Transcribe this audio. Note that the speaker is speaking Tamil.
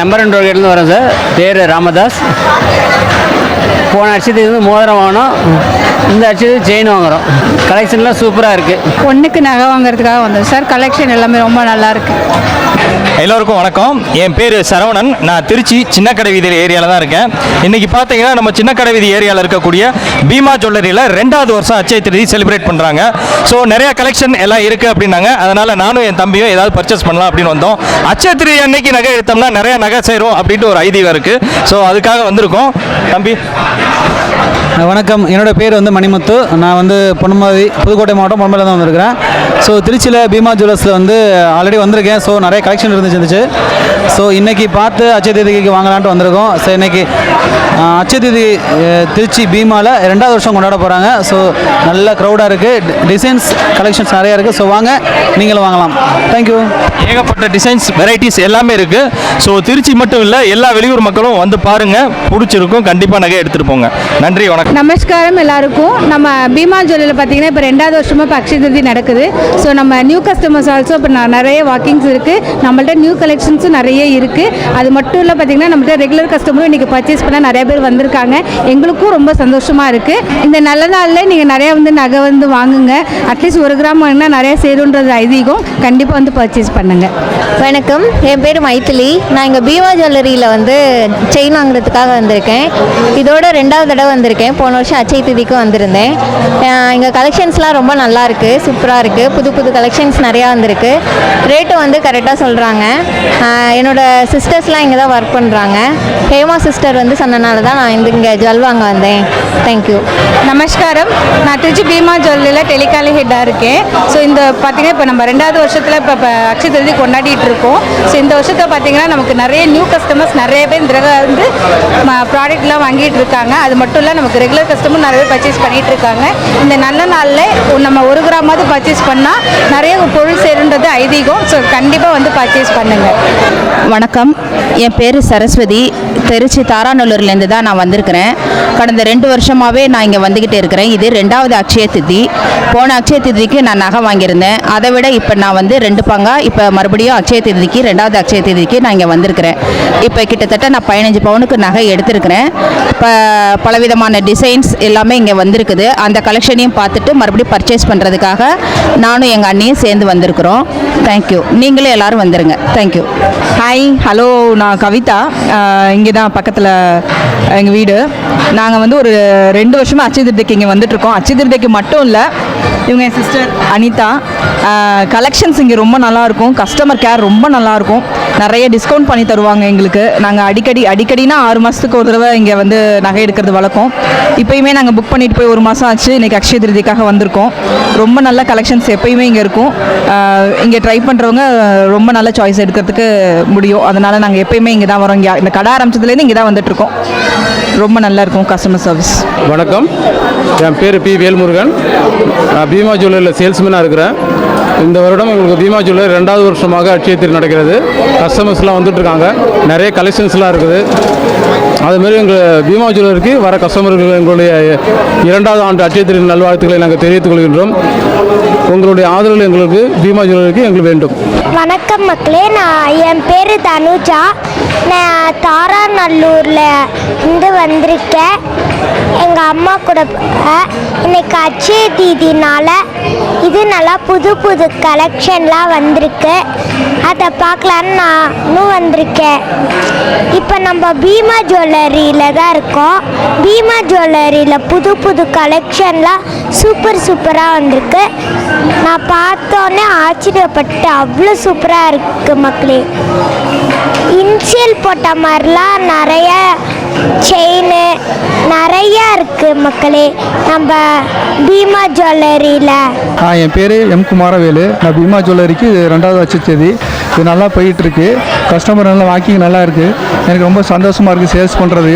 நம்பர் 2 ரோட்லேருந்து வரேன் சார். பேர் ராமதாஸ். போன அட்சத்துக்கு மோதிரம் வாங்கினோம், இந்த அட்சத்துக்கு செயின் வாங்குகிறோம். கலெக்ஷன்லாம் சூப்பராக இருக்குது. பொண்ணுக்கு நகை வாங்குறதுக்காக வந்தோம் சார். கலெக்ஷன் எல்லாமே ரொம்ப நல்லாயிருக்கு. எல்லோருக்கும் வணக்கம். என் பேர் சரவணன். நான் திருச்சி சின்னக்கடை வீதி ஏரியாவில் தான் இருக்கேன். இன்றைக்கி பார்த்தீங்கன்னா நம்ம சின்னக்கடை வீதி ஏரியாவில் இருக்கக்கூடிய பீமா ஜுவல்லரியில் 2வது வருஷம் அட்சய திருதி செலிப்ரேட் பண்ணுறாங்க. ஸோ நிறையா கலெக்ஷன் எல்லாம் இருக்குது அப்படின்னாங்க. அதனால் நானும் என் தம்பியும் ஏதாவது பர்ச்சேஸ் பண்ணலாம் அப்படின்னு வந்தோம். அட்சய திருதி அன்னைக்கு நகை எடுத்தோம்னா நிறையா நகை சேரும் அப்படின்ட்டு ஒரு ஐதீகம் இருக்குது. ஸோ அதுக்காக வந்திருக்கோம். தம்பி வணக்கம். என்னோடய பேர் மணிமுத்து. நான் பொன்னமராவதி, புதுக்கோட்டை மாவட்டம் பொன்னமராவதியில் தான் வந்திருக்கிறேன். ஸோ திருச்சியில் பீமா ஜுவல்லர்ஸில் ஆல்ரெடி வந்திருக்கேன். ஸோ நிறைய கலெக்ஷன் இருந்துச்சு. ஸோ இன்றைக்கி பார்த்து அட்சய திருதிக்கு வாங்கலான்ட்டு வந்திருக்கோம். ஸோ இன்றைக்கி அட்சய திருதி திருச்சி பீமாவில் 2வது வருஷம் கொண்டாட போகிறாங்க. ஸோ நல்ல க்ரௌடாக இருக்குது. டிசைன்ஸ் கலெக்ஷன்ஸ் நிறையா இருக்குது. ஸோ வாங்க, நீங்களும் வாங்கலாம். தேங்க்யூ. ஏகப்பட்ட டிசைன்ஸ் வெரைட்டிஸ் எல்லாமே இருக்குது. ஸோ திருச்சி மட்டும் இல்லை, எல்லா வெளியூர் மக்களும் வந்து பாருங்கள், பிடிச்சிருக்கும். கண்டிப்பாக நகை எடுத்துகிட்டு போங்க. நன்றி, வணக்கம். நமஸ்காரம் எல்லாருக்கும். நம்ம பீமா ஜுவல்லரியில் பார்த்தீங்கன்னா இப்போ 2வது வருஷமாக இப்போ அட்சய திருதி நடக்குது. ஸோ நம்ம நியூ கஸ்டமர்ஸ் ஆல்சோ இப்போ நிறைய வாக்கிங்ஸ் இருக்குது. நம்மள்ட்ட நியூ கலெக்ஷன்ஸும் நிறைய இருக்குது. அது மட்டும் இல்லை, பார்த்தீங்கன்னா நம்மள்ட்ட ரெகுலர் கஸ்டமரும் இன்றைக்கி பர்ச்சேஸ் பண்ண நிறைய பேர் வந்திருக்காங்க. எங்களுக்கும் ரொம்ப சந்தோஷமாக இருக்குது. இந்த நல்ல நாளில் நீங்கள் நிறையா நகை வாங்குங்க. அட்லீஸ்ட் 1 கிராம் வாங்கினா நிறையா சேருன்றது ஐதீகம். கண்டிப்பாக பர்ச்சேஸ் பண்ணுங்கள். வணக்கம். என் பேர் மைத்திலி. நான் இங்கே பீமா ஜுவல்லரியில் செயின் வாங்குறதுக்காக வந்திருக்கேன். இதோட 2வது தடவை வந்திருக்கேன். போன வருஷம் அட்சய திருதிக்கும் வந்திருந்தேன். இங்கே கலெக்ஷன்ஸ்லாம் ரொம்ப நல்லா இருக்குது, சூப்பராக இருக்குது. புது புது கலெக்ஷன்ஸ் நிறையா வந்திருக்கு. ரேட்டு கரெக்டாக சொல்கிறாங்க. என்னோடய சிஸ்டர்ஸ்லாம் இங்கே தான் ஒர்க் பண்ணுறாங்க. ஹேமா சிஸ்டர் சொன்னனால தான் நான் இங்கே ஜுவல் வாங்க வந்தேன். தேங்க்யூ. நமஸ்காரம். நான் திருச்சி பீமா ஜுவல்லரியில் டெலிகாலி ஹெட்டாக இருக்கேன். ஸோ இந்த பார்த்தீங்கன்னா இப்போ நம்ம 2வது வருஷத்தில் இப்போ அட்சய திருதி கொண்டாடிட்டு இருக்கோம். ஸோ இந்த வருஷத்தை பார்த்தீங்கன்னா நமக்கு நிறைய நியூ கஸ்டமர்ஸ் நிறைய பேர் இந்த தடவை ப்ராடக்ட்லாம் வாங்கிட்டு இருக்காங்க. அது மட்டும் இல்லை, நமக்கு ரெகுலர் கஸ்டமர் நிறைய பேர் பர்ச்சேஸ் பண்ணிகிட்டு இருக்காங்க. இந்த நல்ல நாளில் நம்ம 1 கிராமாவது பர்ச்சேஸ் பண்ணால் நிறைய பொருள் சேருன்றது ஐதீகம். ஸோ கண்டிப்பாக பர்ச்சேஸ் பண்ணுங்கள். வணக்கம். என் பேர் சரஸ்வதி. திருச்சி தாராநல்லூர்லேருந்து தான் நான் வந்திருக்கிறேன். கடந்த 2 வருஷமாகவே நான் இங்கே வந்துக்கிட்டே இருக்கிறேன். இது 2வது அட்சய திருதி. போன அட்சய திருதிக்கு நான் நகை வாங்கியிருந்தேன். அதை விட இப்போ நான் 2 பங்காக இப்போ மறுபடியும் அட்சய திருதிக்கு 2வது அட்சய திருதிக்கு நான் இங்கே வந்திருக்கிறேன். இப்போ கிட்டத்தட்ட நான் 15 பவுனுக்கு நகை எடுத்திருக்கிறேன். இப்போ பலவிதமான டிசைன்ஸ் எல்லாமே இங்கே வந்திருக்குது. அந்த கலெக்ஷனையும் பார்த்துட்டு மறுபடியும் பர்ச்சேஸ் பண்ணுறதுக்காக நானும் எங்கள் அண்ணியும் சேர்ந்து வந்திருக்கிறோம். தேங்க்யூ. நீங்களே எல்லோரும் வந்துடுங்க. தேங்க்யூ. Hi, hello. நான் கவிதா. இங்கே தான் பக்கத்தில் எங்கள் வீடு. நாங்கள் ஒரு 2 வருஷமாக அட்சய திருதிக்கு இங்கே வந்துட்டுருக்கோம். அட்சய திருதிக்கு மட்டும் இல்லை, இவங்க என் சிஸ்டர் அனிதா. கலெக்ஷன்ஸ் இங்கே ரொம்ப நல்லாயிருக்கும். கஸ்டமர் கேர் ரொம்ப நல்லாயிருக்கும். நிறைய டிஸ்கவுண்ட் பண்ணி தருவாங்க எங்களுக்கு. நாங்கள் அடிக்கடினா 6 மாதத்துக்கு ஒரு தடவை இங்கே நகை எடுக்கிறது வழக்கம். இப்போயுமே நாங்கள் புக் பண்ணிட்டு போய் 1 மாதம் ஆச்சு. இன்றைக்கி அட்சய திருதிக்காக வந்திருக்கோம். ரொம்ப நல்ல கலெக்ஷன்ஸ் எப்போயுமே இங்கே இருக்கும். இங்கே ட்ரை பண்ணுறவங்க ரொம்ப நல்ல சாய்ஸ் எடுக்கிறதுக்கு முடியும். அதனால் நாங்கள் எப்போயுமே இங்கே தான் வரோம். இங்கே இந்த கடை ஆரம்பிச்சதுலேருந்து இங்கே தான் வந்துட்டுருக்கோம். ரொம்ப நல்லா இருக்கும் கஸ்டமர் சர்வீஸ். வணக்கம். என் பேர் பி வேல்முருகன். நான் பீமா ஜுவல்லரியில் சேல்ஸ்மேனாக இருக்கிறேன். இந்த வருடம் எங்களுக்கு பீமா ஜுவல்லரி 2வது வருஷமாக அட்சய திருதி நடக்கிறது. கஸ்டமர்ஸ்லாம் வந்துட்டுருக்காங்க. நிறைய கலெக்ஷன்ஸ்லாம் இருக்குது. அதுமாரி எங்கள் பீமா ஜுவல்லரிக்கு வர கஸ்டமர்கள் எங்களுடைய 2வது ஆண்டு அட்சய திருதி நல்வாழ்த்துக்களை நாங்கள் தெரிவித்துக் கொள்கின்றோம். உங்களுடைய ஆதரவு எங்களுக்கு பீமா ஜுவல்லரிக்கு எங்களுக்கு வேண்டும். வணக்கம் மக்களே. என் பேர் தனுஜா. நான் தாராநல்லூரில் இருந்து வந்திருக்கேன் எங்கள் அம்மா கூட. இன்னைக்கு அட்சய திருதினால இது நல்லா புது புது கலெக்ஷன்லாம் வந்திருக்கு. அதை பார்க்கலான்னு நானும் வந்திருக்கேன். இப்போ நம்ம பீமா ஜுவல்லரியில் தான் இருக்கோம். பீமா ஜுவல்லரியில் புது புது கலெக்ஷன்லாம் சூப்பராக வந்திருக்கு. நான் பார்த்தோன்னே ஆச்சரியப்பட்டு அவ்வளோ சூப்பராக இருக்குது மக்களே. இன்சியல் போட்ட மாதிரிலாம் நிறைய செயின் நிறையா இருக்குது மக்களே நம்ம பீமா ஜுவல்லரியில். என் பேர் எம் குமாரவேலு. நான் பீமா ஜுவல்லரிக்கு 2வது அட்சய திருதி இது நல்லா போயிட்டுருக்கு. கஸ்டமர் நல்லா வாக்கிங் நல்லா இருக்குது. எனக்கு ரொம்ப சந்தோஷமாக இருக்குது சேல்ஸ் பண்ணுறது.